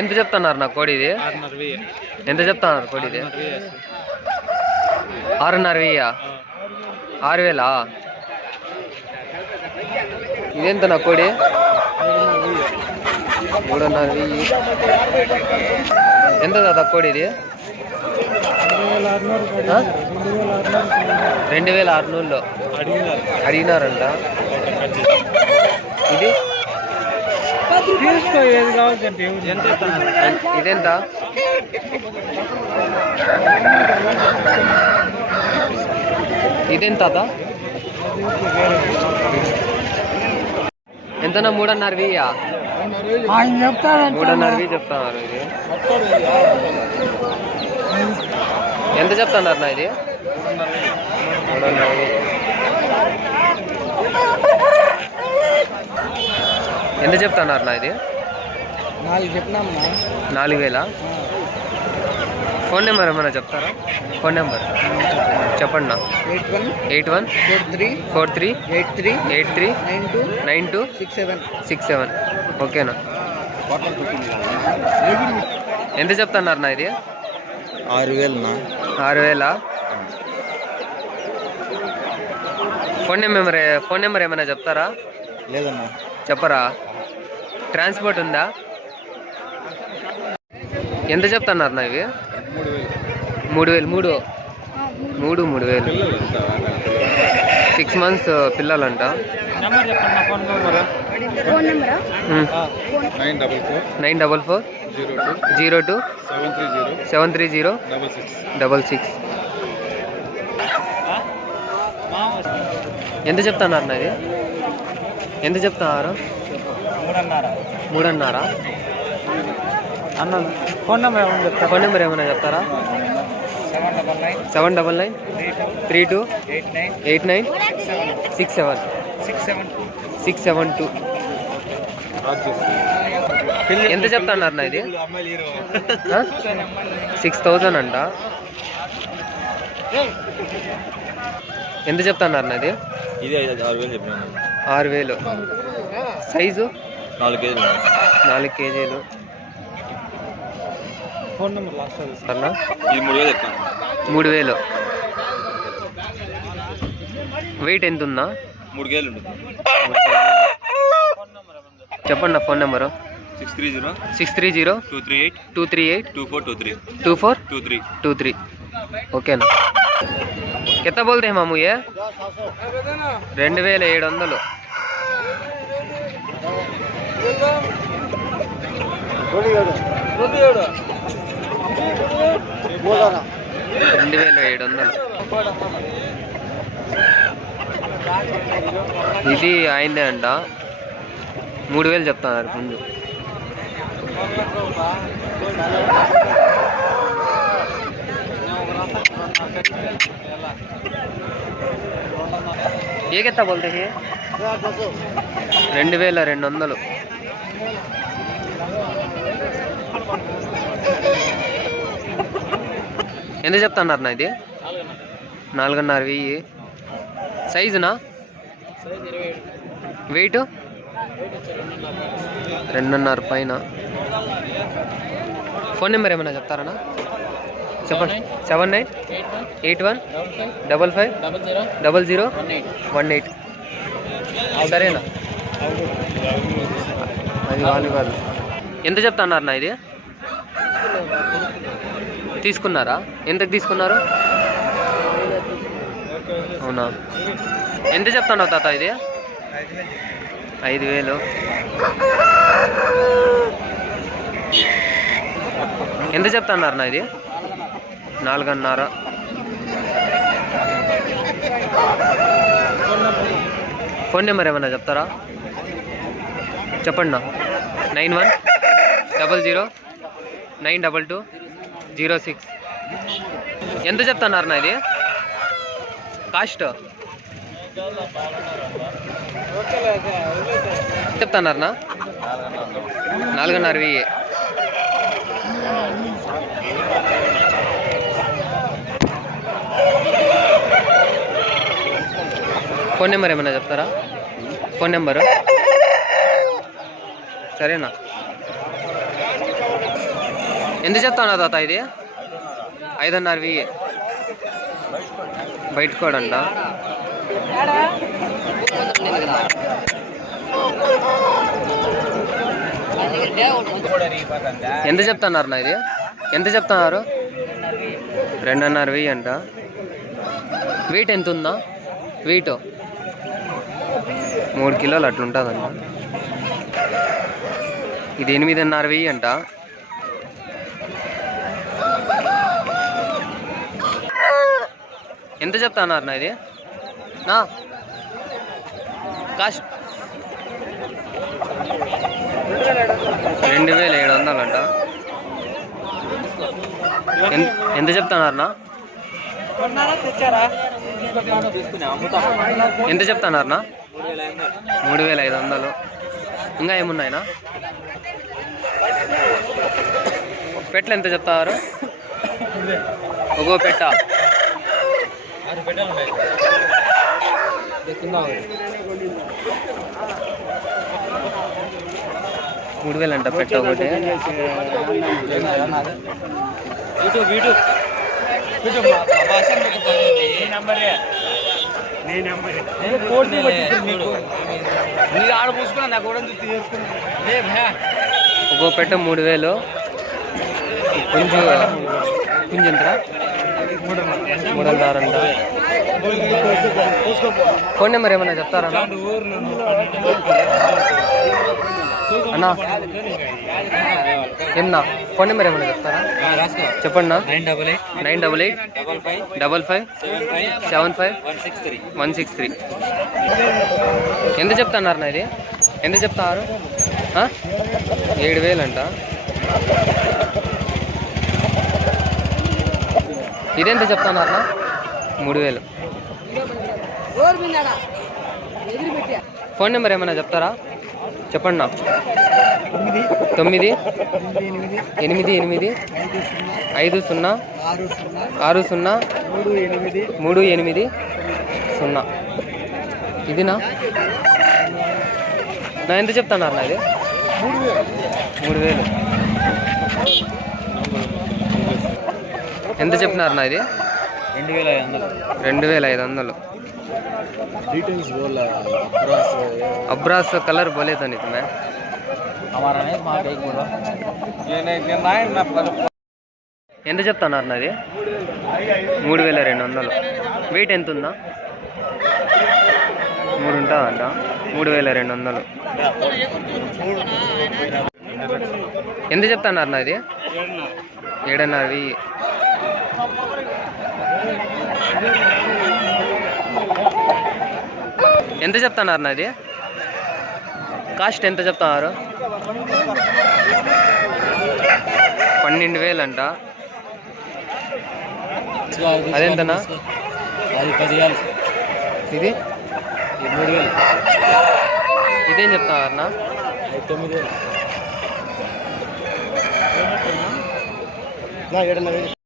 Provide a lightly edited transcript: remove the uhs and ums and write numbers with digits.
ఎంత చెప్తున్నారు నా కోడి ఇది? ఎంత చెప్తున్నారు కోడి ఇది? 6,500. 6,000. ఇదెంత నా కోడి? 3,500. ఎంత దాదా కోడి ఇది? 2,600 అడిగినారంట. ఇది ఇదెంత? ఇదెంత? ఎంతనా? 3,500. 3,500 చెప్తున్నారు. ఇది ఎంత చెప్తున్నారు నా ఇది? 3,500. ఎంత చెప్తున్నారు నా ఇది? 4,000. ఫోన్ నెంబర్ ఏమైనా చెప్తారా? ఫోన్ నెంబర్ చెప్పండి. 814383839267. ఓకేనా? ఎంత చెప్తున్నారు నా ఇది? 6,000. 6,000. ఫోన్ నెంబర్ ఏమైనా చెప్తారా? లేదన్నా. చెప్పరా? ట్రాన్స్పోర్ట్ ఉందా? ఎంత చెప్తున్నారు నా ఇవి? 3,000. 3,000. 6 months పిల్లలంట. 94402 730 ఎంత చెప్తున్నారు నా ఇది? ఎంత చెప్తున్నారు? 3,500. అన్న ఫోన్ నెంబర్ ఏమైనా చెప్తారా? 799328967 ఎంత చెప్తున్నారు నా ఇది? 6,000 అంట. ఎంత చెప్తున్నారు నా ఇది? 6,000. సైజు 4 కేజీలు. Phone number 3,000. వెయిట్ ఎంత ఉందా? 3 కేజీలు ఉంటుంది. చెప్పండి నా ఫోన్ నెంబరు. 630 238 2423. ఓకేనా? కింద బోల్తే మాము ఏ 2,700. 2,700. ఇది అయిందే అంట. 3,000 చెప్తున్నారు ముందు. ఏ కింద బోల్తే 2,200. ఎంత చెప్తున్నారు నా ఇది? 4,500. సైజునా? వెయిట్ 2,500 పైన. ఫోన్ నెంబర్ ఏమైనా చెప్తారనా? చెప్పండి. 7981550018. సరేనా? అది వాళ్ళు ఎంత చెప్తున్నారు నా ఇది? తీసుకున్నారా? ఎంతకు తీసుకున్నారు? అవునా? ఎంత చెప్తున్నావు తాత ఇది? 5,000. ఎంత చెప్తున్నారు నా ఇది? 4,500. ఫోన్ నెంబర్ ఏమైనా చెప్తారా? చెప్పండి. 9100922206. ఎంత చెప్తున్నారు నా ఇది? కాస్ట్ చెప్తున్నారనా? 4,500. ఫోన్ నెంబర్ ఏమైనా చెప్తారా? ఫోన్ నెంబరు సరేనా? ఎంత చెప్తాను తాత ఇది? 5.5 వెయ్యి. బయట కూడా అంట. ఎంత చెప్తున్నారు నా ఇది? ఎంత చెప్తున్నారు? 2.5 వెయ్యి అంట. వెయిట్ ఎంత ఉందా? వెయిట్ 3 కిలోలు అట్లుంటుందంట. ఇది 8.5 వెయ్యి అంట. ఎంత చెప్తున్నారు నా ఇది? నా కాస్ట్ 2,700 అంట. ఎంత చెప్తున్నారు నా? ఎంత చెప్తున్నారు నా? 3,500. ఇంకా ఏమున్నాయినా? పెట్టలు ఎంత చెప్తారు? ఒక్కో పెట్ట 3,000 అంట పెట్ట ఒకటి. ఒక్కో పెట్ట 3,000. పుంజు ఎంతరా? 3,500 అంట. ఫోన్ నెంబర్ ఏమన్నా చెప్తారా అన్నా? ఏమన్నా ఫోన్ నెంబర్ ఏమన్నా చెప్తారా? చెప్పండి. 988555575 ఎంత చెప్తున్నారు నా ఇది? ఎంత చెప్తారు? 7,000 అంట. ఇదెంత చెప్తున్నారు? 3,000. ఫోన్ నెంబర్ ఏమన్నా చెప్తారా? చెప్పండి. 98850603830. ఇదినా నా? ఎంత చెప్తున్నారు నా ఇది? 3,000. ఎంత చెప్తున్నారు నా ఇది? 2,500. अब्रास कलर बोले तो नहीं तुम्हें? ఎంత చెప్తున్నారు నాది? 3,200. వెయిట్ ఎంత ఉందా? 3 ఉంటుందంట. 3,200. ఎంత చెప్తున్నారు నాది? 7.5 వెయ్యి. ఎంత చెప్తున్నారు నాది? కాస్ట్ ఎంత చెప్తున్నారు? 12,000 అంట. అదెంతనా? ఇది 3,000. ఇదేం చెప్తున్నారు? 9,000.